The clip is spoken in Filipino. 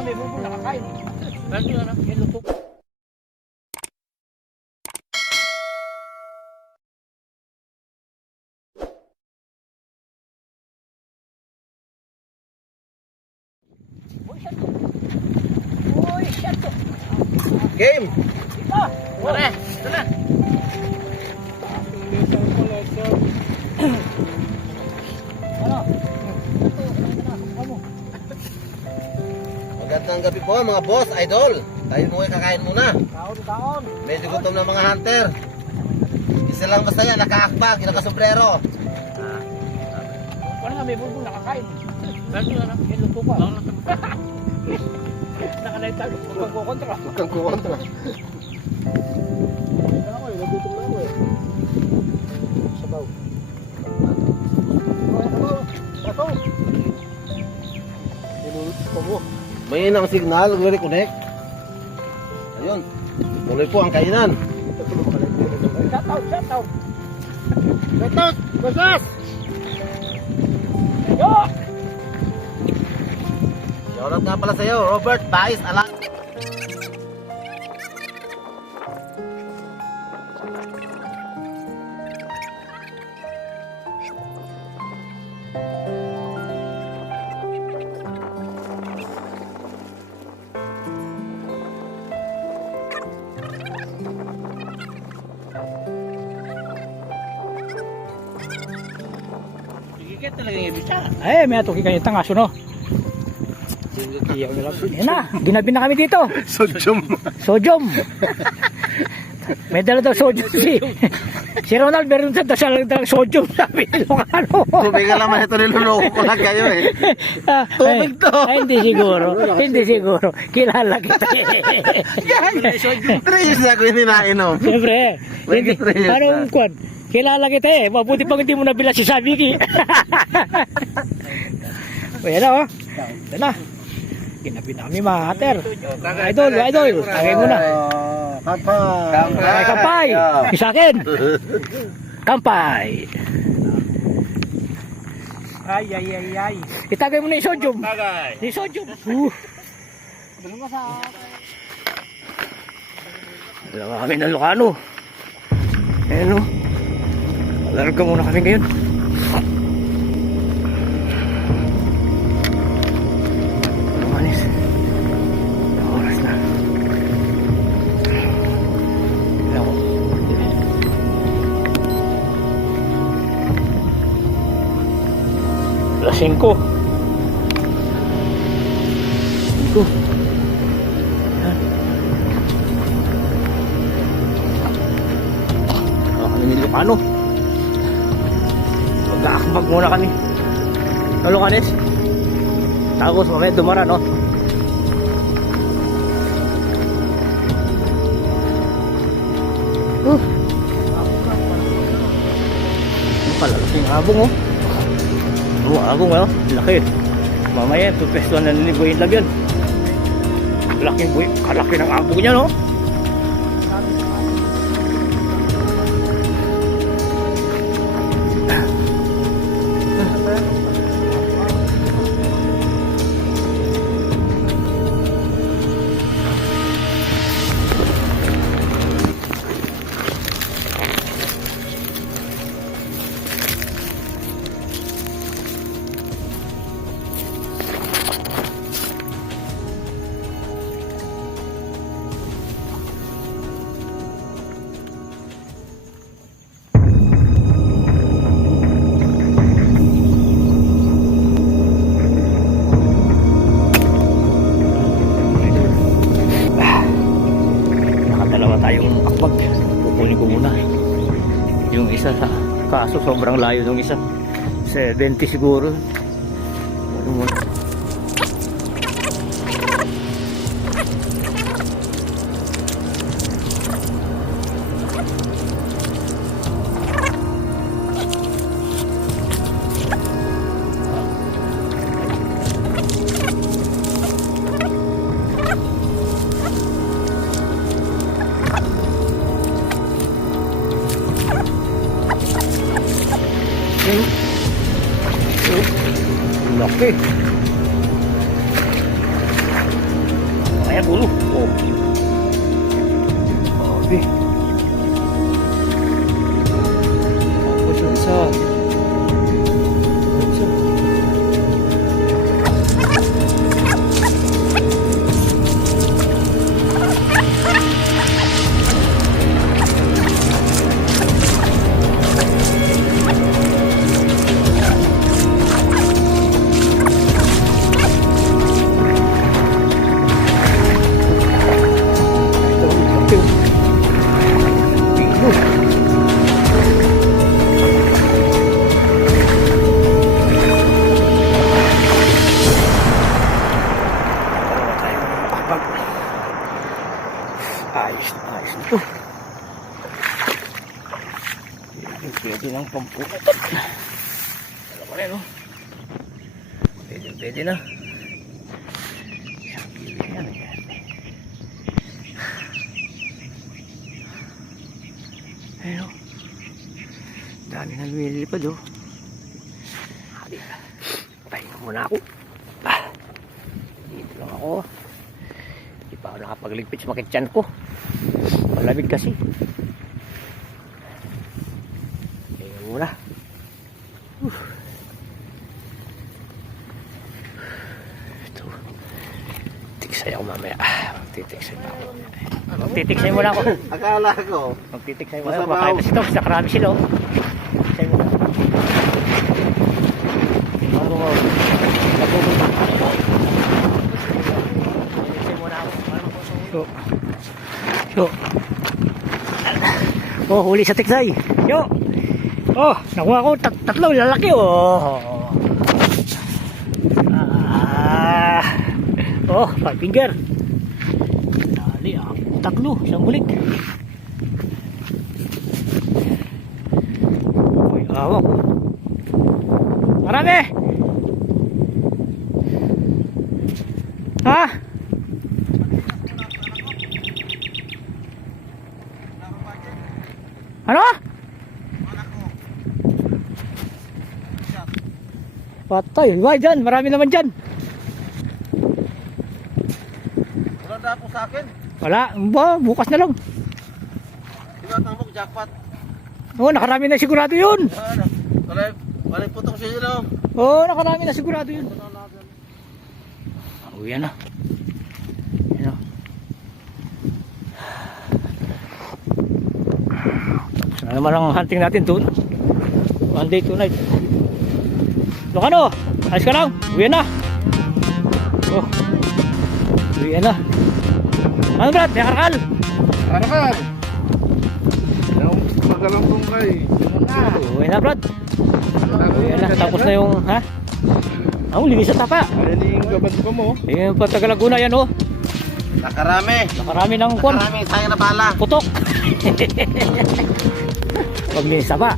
nga may bubong nakakain. Ano yun? May lutok. Uy, shit to. Game! Ito! Tara! Tara! Ano? Magandang gabi po mga boss, idol. Tayo mo kakain muna. Taon. Medyo gutom na mga hunter. Isa lang basta yan, nakaakbag, nakasombrero. Ano nga may bubong nakakain. Ano yun? May lutok pa. Nakalaitag. Huwag kang kukontra. Huwag kang kukontra. Ako eh, nagutom na ako eh. Sabaw. Sabaw. Nilulot pa mo. May inang signal, reconnect. Ayun, tuloy po ang kainan. Shoutout! Shoutout! Basas! Yo! Shoutout nga pala sa'yo, Robert Baez Alan. Higit talaga yung ibig siya. Ay, may atuki kayo tangaso no? Iyaw nila. Yan na, ginabi na kami dito. Sodium. May dala daw sodium si Ronald, meron sa dasal ng sodium sabi nilo ano. Tubig ka naman ito, niluloko ko lang kayo eh. Tubig to. Ay, hindi siguro. Kilala kita. Treyos na ako hindi nainom. Siyempre, hindi. Anong kwan? Kilala kita eh. Mabuti pang hindi mo nabila si Sabiki. Ayan na oh. Ayan na. Ginabi na kami mga hater. Idol. Tagay mo na. Kampay. Isa akin. Kampay. Ay. Itagay mo na yung sodium. Yung sodium. Dalawa kami ng Lucano. Ayan o. Larga muna kami ngayon. Manis. Oras na. Ako. Alas 5. 5. Kami ni Lucano. Magkakabag muna kami. Lucanes. Tapos mamaya dumara no. Kalalaking abong oh. Abong oh. Laki. Mamaya tupestuan na nilibuhin lang yan. Laking buhay. Kalaki ng abong niya no. Kukunin ko muna yung isa sa kaso sobrang layo ng isa 70 siguro. Laki. Ulo. Oh. Grabe. Tapos yung isa. Isa. Ayos na ito. Pwede ng pamputot. Alam mo rin, no? Pwede na. Yan, yan. Ayun, oh. Dami na lumilipad, oh. Pahinga muna ako. Dito lang ako. Hindi pa ako nakapagligpit sa makityan ko. Malamig kasi. Pahinga muna. Ito. Tiksay ako mamaya. Magtitiksay pa ako. Magtitiksay muna ako. Akala ko. Magtitiksay muna ako. Makain na sito. Sa karami sila. Tiksay muna. Yo. Oh, huli sa tiksay. Yo. Oh, nakuha ko tatlo lalaki oh. Oh, 5 finger. Dali ah. Tatlo, isang bulik. Uy, awak. Marami. Ha? Ano? Patay, why dyan? Marami naman dyan. Wala na po sa akin. Wala, ba, bukas na lang. Tinatambok jackpot. Oo, nakarami na sigurado yun. Wala putong siya yun. Oo, nakarami na sigurado yun. Oh, yan na. Yan na. Tapos na naman ang hunting natin doon. One day, 2 night. Lokano, ayos ka lang. Uwi na. Oh. Uwi na. Ano Brad? May karakal? Karakal. Magalang kong kay. Uwi na Brad. Uwi na. Tapos na yung, ha? Linis sa tapa. Ayan yung gaban ko mo. Yung Patagalaguna yan oh. Nakarami. Nakarami ng kwan. Nakarami, sayang na pala. Putok. Pag linis tapa.